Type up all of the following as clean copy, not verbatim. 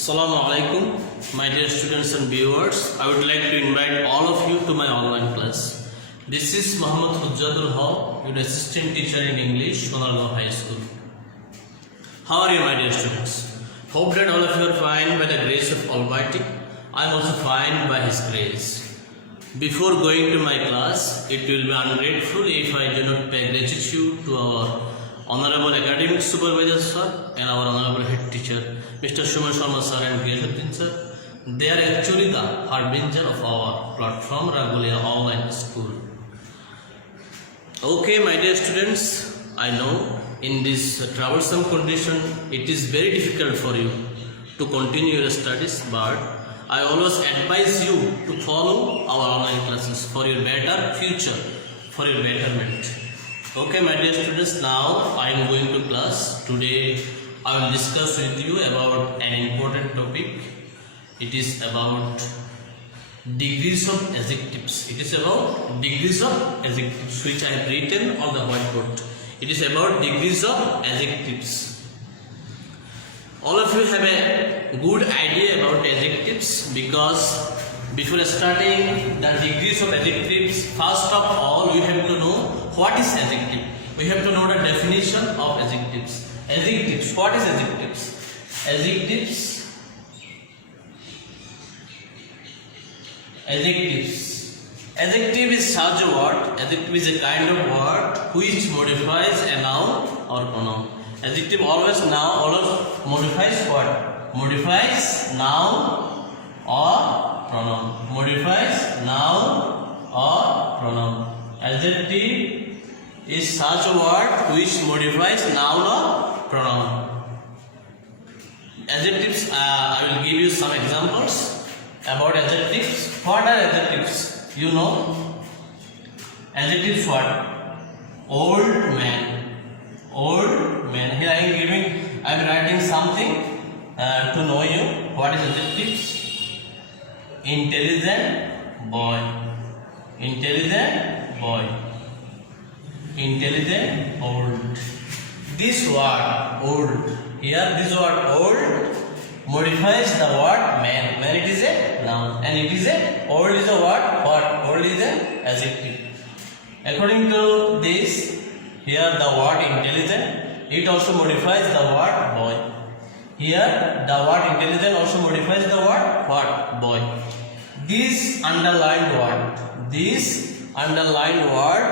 Assalamu alaikum, my dear students and viewers. I would like to invite all of you to my online class. This is Muhammad Hujjatul Haq, your assistant teacher in English, Sonargaon High School. How are you, my dear students? Hope that all of you are fine by the grace of Almighty. I am also fine by His grace. Before going to my class, it will be ungrateful if I do not pay gratitude to our Honorable Academic Supervisor Sir and our Honorable Head Teacher, Mr. Shuman Sharma Sir and Gyajuddin Sir. They are actually the harbinger of our platform Rangolia Online School. Okay, my dear students, I know in this troublesome condition it is very difficult for you to continue your studies, but I always advise you to follow our online classes for your better future, for your betterment. Okay, my dear students, now I am going to class. Today I will discuss with you about an important topic. It is about degrees of adjectives. It is about degrees of adjectives which I have written on the whiteboard. It is about degrees of adjectives. All of you have a good idea about adjectives because before starting the degrees of adjectives, first of all we have to know what is adjective. We have to know the definition of adjectives. Adjectives. What is adjectives? Adjectives. Adjective is such a word. Adjective is a kind of word which modifies a noun or pronoun. Adjective always modifies what? Modifies noun or pronoun. Modifies noun or pronoun. Adjective is such a word which modifies noun or pronoun. Adjectives, I will give you some examples about adjectives. What are adjectives? You know, adjectives what? Old man. Old man. Here I am writing something to know you. What is adjectives? Intelligent boy. Intelligent boy. Intelligent old. This word old. Here this word old modifies the word man. Man, it is a noun, and it is a old is a word. What? Old is an adjective. According to this, here the word intelligent, it also modifies the word boy. Here the word intelligent also modifies the word what? Boy. This underlined word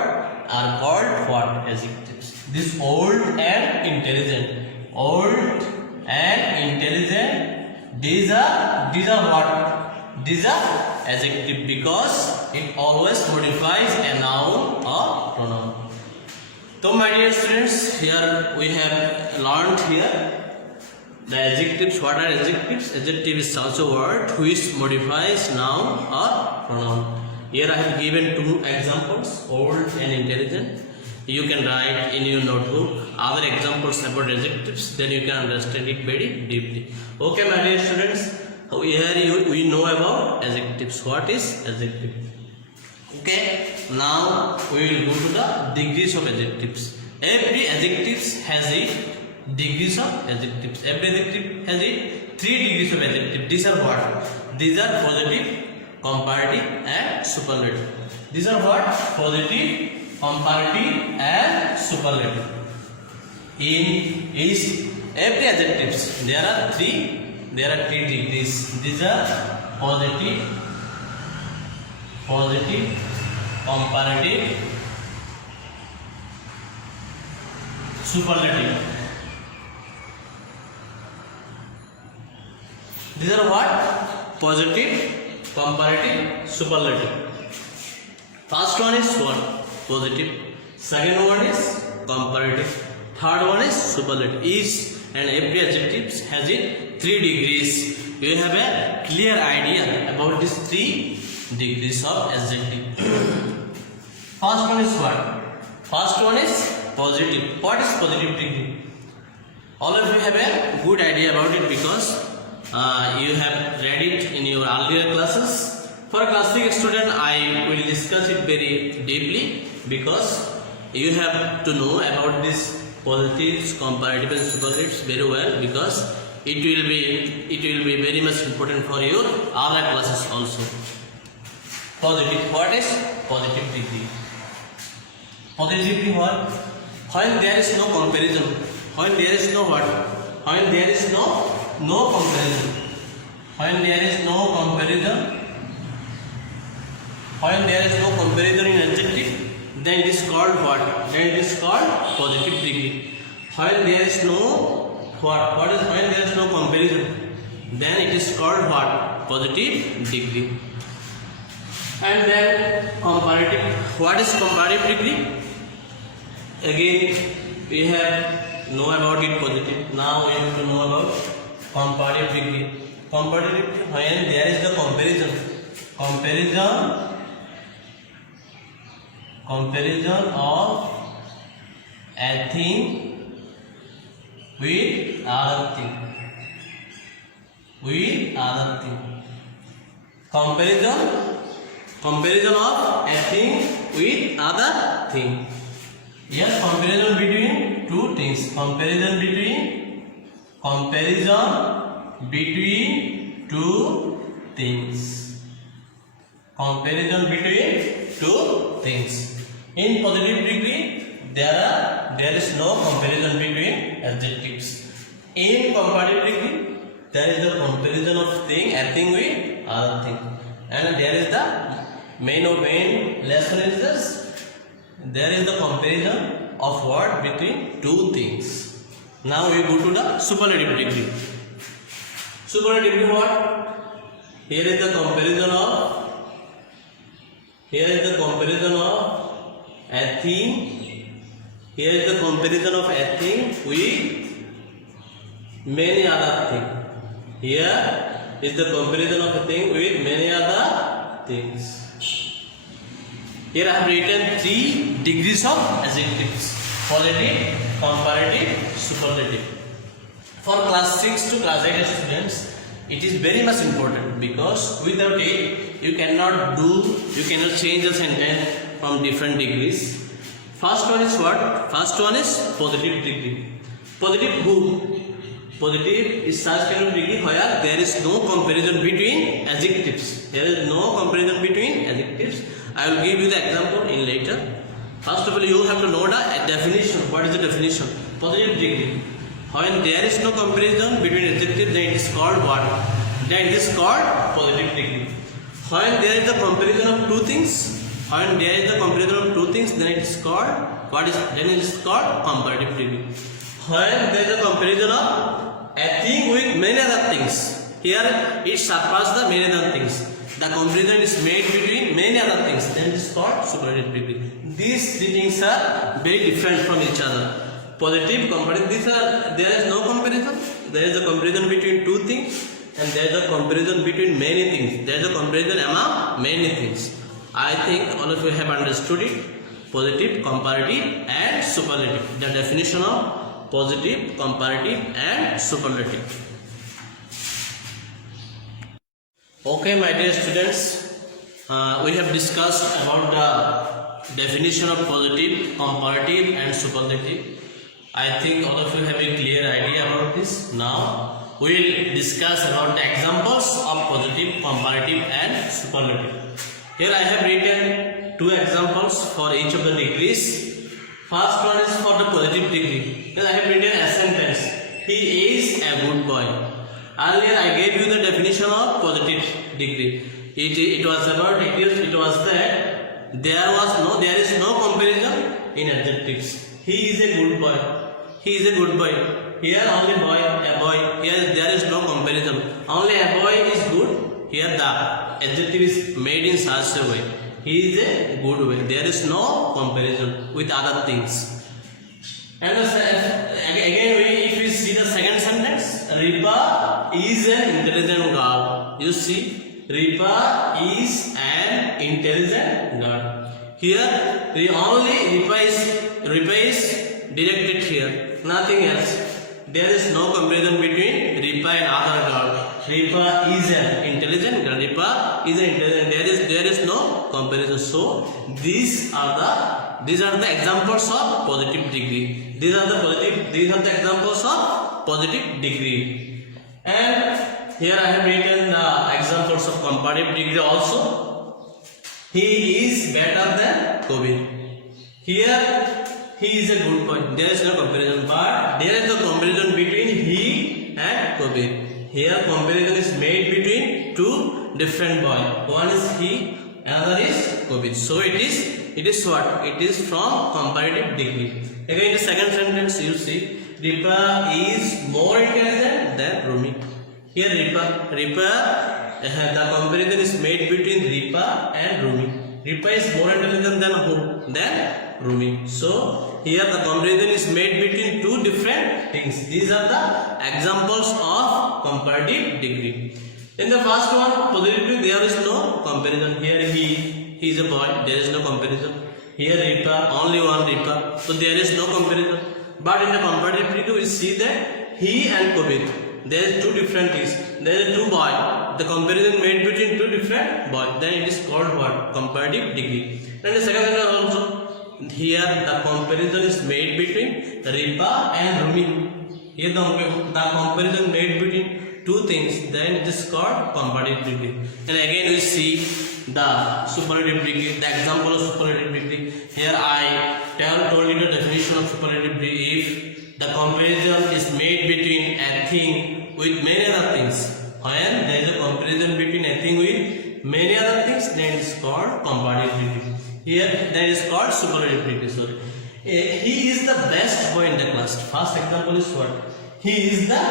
are called what? Adjectives. This old and intelligent. Old and intelligent. These are what? These are adjective because it always modifies a noun or pronoun. So my dear students, here we have learned here the adjectives. What are adjectives? Adjective is also a word which modifies noun or pronoun. Here I have given two examples, old and intelligent. You can write in your notebook other examples about adjectives, then you can understand it very deeply. Okay, my dear students, here we know about adjectives. What is adjective? Okay, now we will go to the degrees of adjectives. Every adjective has its degrees of adjectives. Every adjective has its 3 degrees of adjective. These are what? These are positive, comparative and superlative. These are what? Positive, comparative and superlative. In every adjectives there are three degrees. These are positive, comparative, superlative. These are what? Positive, comparative, superlative. First one is what? Positive. Second one is comparative. Third one is superlative. Each and every adjective has it 3 degrees. You have a clear idea about these 3 degrees of adjective. First one is what? First one is positive. What is positive degree? All of you have a good idea about it because you have read it in your earlier classes. For a class 6 student, I will discuss it very deeply because you have to know about this positives, comparatives and superlatives very well because It will be very much important for your other classes also. Positive. What is positive degree? Positive degree what? When there is no comparison. When there is no what? When there is no comparison. When there is no comparison. When there is no comparison in adjective, then it is called what? Then it is called positive degree. When there is no what? What is when there is no comparison? Then it is called what? Positive degree. And then comparative. What is comparative degree? Again, we have know about it positive. Now we have to know about comparative degree. Comparative degree when there is the comparison. Comparison of a thing with other thing. Comparison of a thing with other thing. Yes, comparison between two things. Comparison between two things. Comparison between two things. In positive degree, there is no comparison between adjectives. In comparative degree, there is the comparison of a thing with other thing. And there is the main lesson is this. There is the comparison of what between two things. Now we go to the superlative degree. Superlative degree what? Here is the comparison of a thing. Here is the comparison of a thing with many other things. Here is the comparison of a thing with many other things. Here I have written 3 degrees of adjectives: positive, comparative, superlative. For class 6 to class 8 students, it is very much important because without it, you cannot change a sentence from different degrees. First one is what? First one is positive degree. Positive who? Positive is such kind of degree where there is no comparison between adjectives. There is no comparison between adjectives. I will give you the example in later. First of all, you have to know the definition. What is the definition? Positive degree. When there is no comparison between adjectives, then it is called what? Then it is called positive degree. When there is the comparison of two things, then it is called what is? Then it is called comparative degree. When there is a comparison of a thing with many other things, here it surpasses the many other things. The comparison is made between many other things. Then it is called superlative degree. These three things are very different from each other. Positive, comparative. There is no comparison. There is a comparison between two things, and there is a comparison between many things. There is a comparison among many things. I think all of you have understood it. Positive, comparative, and superlative. The definition of positive, comparative, and superlative. Okay, my dear students, we have discussed about the definition of positive, comparative, and superlative. I think all of you have a clear idea about this. Now we will discuss about the examples of positive, comparative, and superlative. Here I have written 2 examples for each of the degrees. First one is for the positive degree. Here I have written a sentence: he is a good boy. Earlier I gave you the definition of positive degree. It was about it was that there is no comparison in adjectives. He is a good boy. He is a good boy. Here only a boy. Here there is no comparison. Only a boy is good. Here the adjective is made in such a way. He is a good boy. There is no comparison with other things. And again, if we see the second sentence, Ripa is an intelligent girl. You see, Ripa is an intelligent girl. Here, Ripa is directed here, nothing else. There is no comparison between Ripa and other girl. Ripa is an intelligent girl. Ripa is an intelligent. There is no comparison. So these are the examples of positive degree. These are the examples of positive degree. And here I have written examples of comparative degree also. He is better than Kobir. Here he is a good point. There is no comparison, but there is no comparison between he and Kobir. Here comparison is made between two different boys. One is he, another is Kobir. So it is what? It is from comparative degree. Again, the second sentence you see, Ripa is more intelligent than Rumi. Here Ripa, the comparison is made between Ripa and Rumi. Ripa is more intelligent than who? Than Rumi. So here the comparison is made between two different things. These are the examples of comparative degree. In the first one, positively there is no comparison. Here he is a boy, there is no comparison. Here Ripa, only one Ripa, so there is no comparison. But in the comparative degree, we see that he and Kobir, there is two different things. There is two boys. The comparison made between two different boys. Then it is called what? Comparative degree. And the second sentence also, here the comparison is made between Ripa and Rumi. Here the comparison made between two things. Then it is called comparative degree. And again we see the superlative degree, the example of superlative degree. Here I told you the definition of superlative degree. If the comparison is made between a thing with many other things, when there is a comparison between a thing with many other things, then it is called comparative degree. Here that is called superlative degree. Sorry. He is the best boy in the class. First example is what? He is the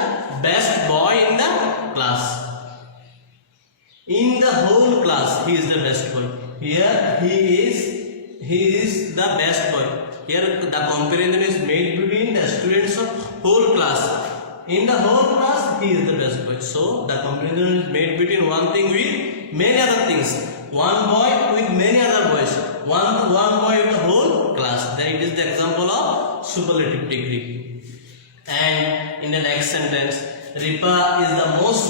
best boy in the class. In the whole class, he is the best boy. Here he is the best boy. Here the comparison is made between the students of whole class. In the whole class, he is the best boy. So the comparison is made between one thing with many other things. One boy with many other boys. One boy with the whole class. Then it is the example of superlative degree. And in the next sentence, Ripa is the most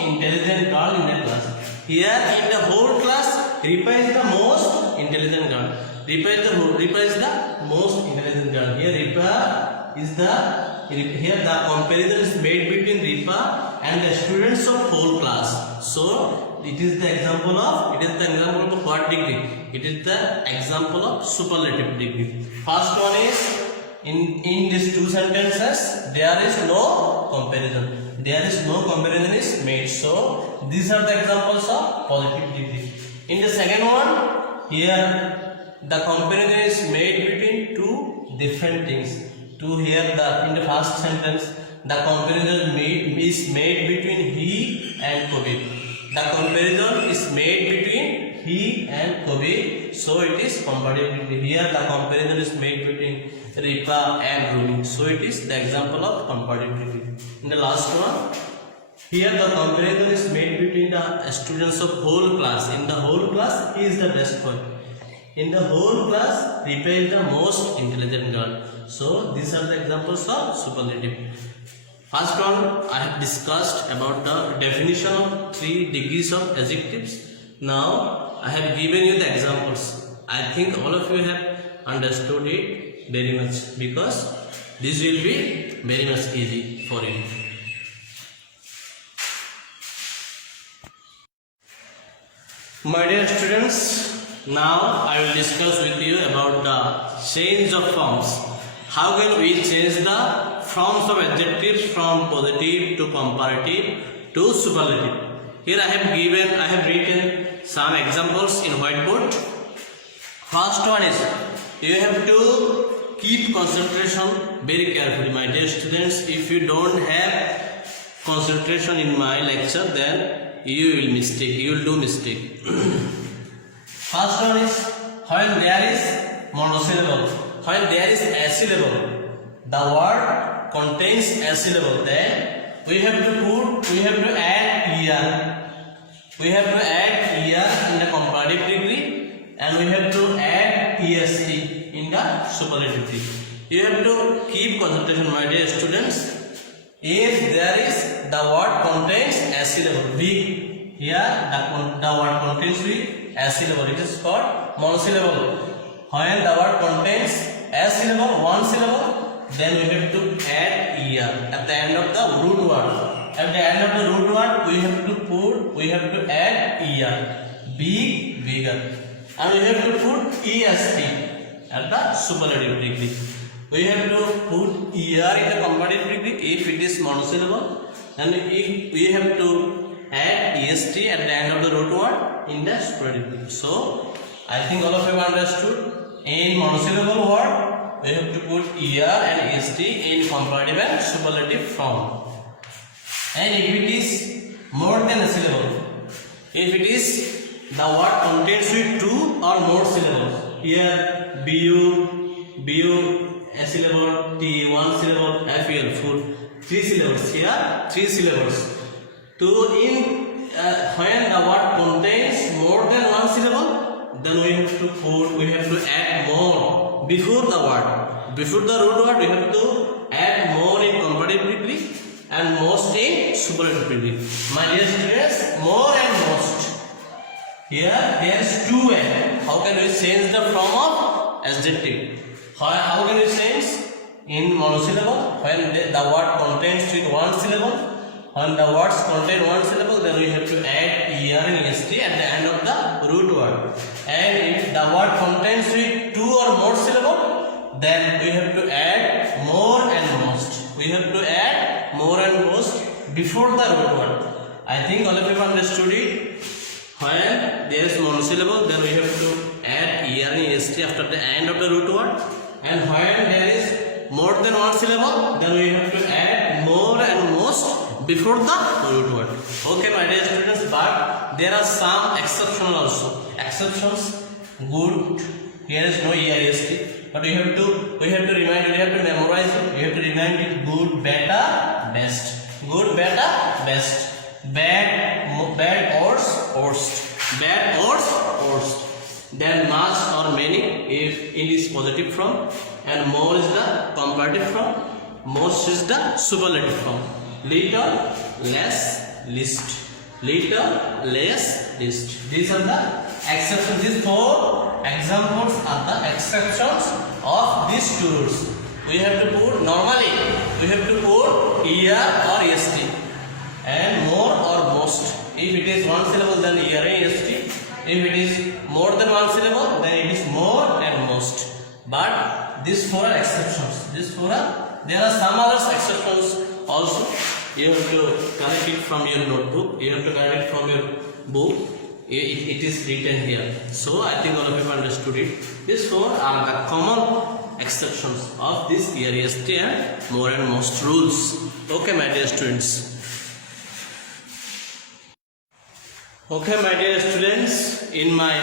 intelligent girl in the class. Here in the whole class, Ripa is the most intelligent girl. Ripa is the most intelligent girl. Here the comparison is made between Ripa and the students of whole class. So it is the example of what degree? It is the example of superlative degree. First one is in these two sentences there is no comparison. There is no comparison is made. So these are the examples of positive degree. In the second one, here the comparison is made between two different things. In the first sentence, the comparison is made between he and Kobir. The comparison is made between he and Kobir. So it is comparative degree. Here the comparison is made between Ripa and Rumi. So it is the example of comparative degree. In the last one, here the comparison is made between the students of whole class. In the whole class, he is the best boy. In the whole class, Ripa is the most intelligent girl. So these are the examples of superlative. First one, I have discussed about the definition of 3 degrees of adjectives. Now I have given you the examples. I think all of you have understood it very much, because this will be very much easy for you. My dear students, now I will discuss with you about the change of forms. How can we change the forms of adjectives from positive to comparative to superlative? Here I have written some examples in whiteboard. First one is, you have to keep concentration very carefully, my dear students. If you don't have concentration in my lecture, then you will do mistake. First one is, when there is monosyllable, when there is a syllable, the word contains a syllable, then we have to add er. We have to add er in the comparative degree, and we have to add est in the superlative degree. You have to keep concentration, my dear students. If there is the word contains a syllable, we here the word contains a syllable, it is called monosyllable. When the word contains a syllable, one syllable, then we have to add er at the end of the root word. At the end of the root word, we have to add er, big, bigger, and we have to put est at the superlative degree. We have to put er in the comparative degree if it is monosyllable, and if we have to add est at the end of the root word in the superlative degree. So I think all of you understood. In monosyllable word, we have to put er and est in comparative and superlative form. And if it is more than a syllable, if it is the word contains with 2 or more syllables, here bu, a syllable, t, 1 syllable, ful, full, 3 syllables, here 3 syllables. So when the word contains more than 1 syllable, then we have to add more before the word. Before the root word, we have to add more in comparative degree and most in superlative degree. My dear students, more and most. Here there is 2n. How can we change the form of adjective? How can we change in monosyllable when the word contains with 1 syllable? When the words contain 1 syllable, then we have to add er and est at the end of the root word. And if the word contains with 2 or more syllable, then we have to add more and most. We have to add more and most before the root word. I think all of you understood it. When there is monosyllable, then we have to add er and est after the end of the root word. And when there is more than 1 syllable, then we have to add more and most before the root word. Okay, my dear students, but there are some exceptions also. Exceptions, good. Here is no est, but we have to remind it. We have to memorize it. We have to remind it. Good, better, best. Good, better, best. Bad, worse, worst. Bad, worst. Then much or many if it is positive form, and more is the comparative form. Most is the superlative form. Little, less, least. Little, less, least. These are the exceptions. These 4 examples are the exceptions of these two rules. We have to put normally. We have to put er or est, and more or most. If it is 1 syllable, then er and est. If it is more than 1 syllable, then it is more and most. But these 4 are exceptions. There are some other exceptions also. You have to collect it from your notebook. You have to collect it from your book. It is written here. So I think all of you understood it. These 4 are the common exceptions of this est and more and most rules. Okay, my dear students. Okay, my dear students, in my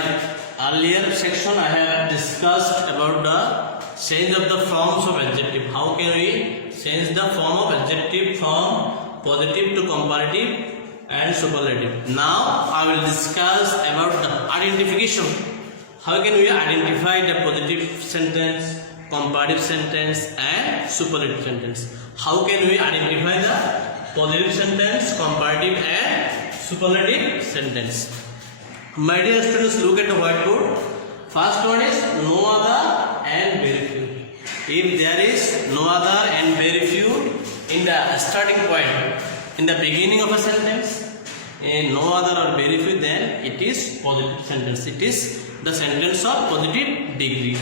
earlier section I have discussed about the change of the forms of adjective. How can we change the form of adjective from positive to comparative and superlative? Now I will discuss about the identification. How can we identify the positive sentence, comparative sentence and superlative sentence? How can we identify the positive sentence, comparative and superlative sentence? My dear students, look at the whiteboard. First one is no other and very few. If there is no other and very few in the starting point, in the beginning of a sentence, no other or very few, then it is positive sentence. It is the sentence of positive degree.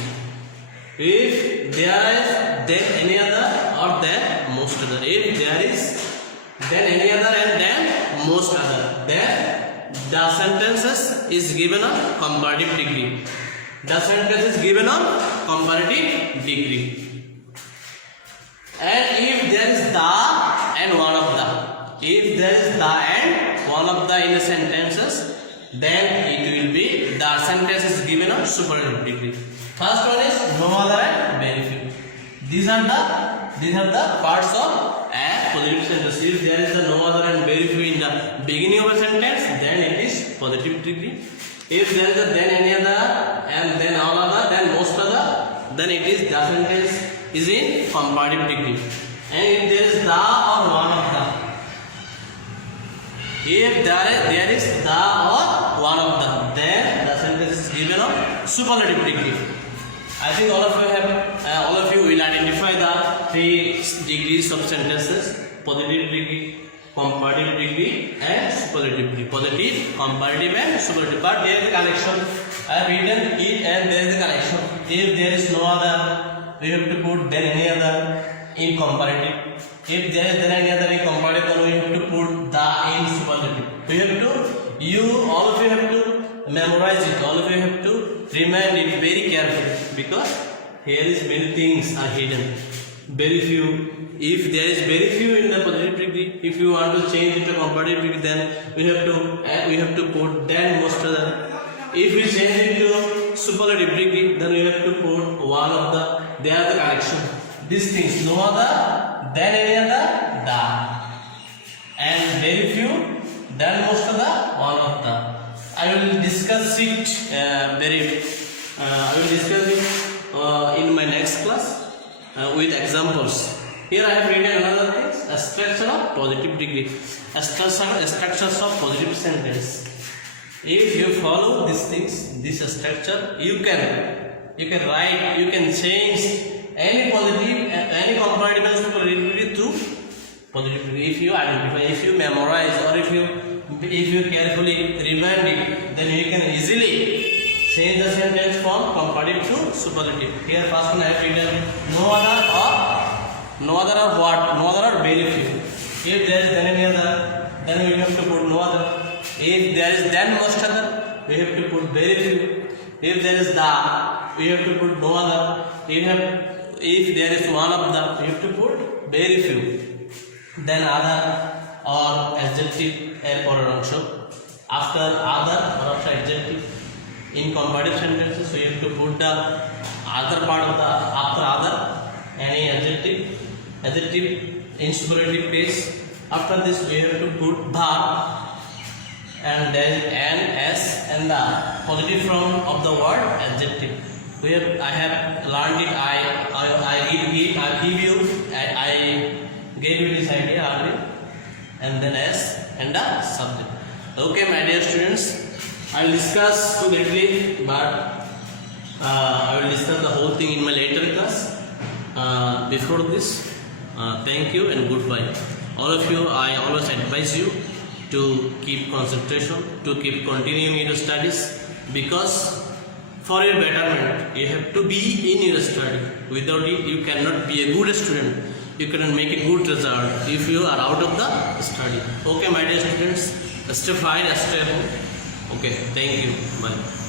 If there is then any other or then most other. If there is then any other and then most other, then the sentences is given on comparative degree. The sentence is given on comparative degree. And if there is the and one of the, if there is the and one of the in the sentences, then it will be the sentence is given on superlative degree. First one is no other and very few. These are the parts of a positive sentence. If there is the no other and very few in the beginning of a sentence, then it is positive degree. If there is a then any other and then all other, then most other, then it is the sentence is in comparative degree. And if there is the or one of the, if there is the or one of the, then the sentence is given on superlative degree. I think all of you will identify the 3 degrees of sentences: positive degree, comparative degree, and superlative degree. Positive, comparative, and superlative. But there is a connection. I have written it, and there is a connection. If there is no other, we have to put then any other in comparative. If there is then any other in comparative, then we have to put the in superlative. We have to, all of you have to memorize it. All of you have to remind it very carefully, because here is many things are hidden. Very few. If there is very few in the positive degree, if you want to change it to comparative degree, then we have to put then most of the. If we change it to superlative degree, then we have to put one of the. They are the connection. These things, no other, then any other, the, and very few, then most of the, one of the. I will discuss it in my next class with examples. Here I have written another thing: a structure of positive degree, a structures of positive sentence. If you follow these things, this structure, you can write, you can change any positive, any comparative and superlative degree through positive degree. If you identify, if you memorize, or if you carefully remind it, then you can easily change the sentence from comparative to superlative. Here first one I have written no other or what? No other or very few. If there is then any other, then we have to put no other. If there is then most other, we have to put very few. If there is the, we have to put no other. If there is one of them, we have to put very few. Then other or adjective after other or after adjective. In comparative sentences, we have to put the other part of the after other, any adjective in superlative case. After this, we have to put the, and then an, s, and the positive form of the word adjective. I have learned it. I gave you this idea earlier, and then s and the subject. Okay, my dear students, I will discuss together, but I will discuss the whole thing in my later class. Before this, thank you and goodbye. All of you, I always advise you to keep concentration, to keep continuing your studies, because for your betterment, you have to be in your study. Without it, you cannot be a good student. You cannot make a good result if you are out of the study. Okay, my dear students, stay fine, stay home. Okay, thank you. Bye.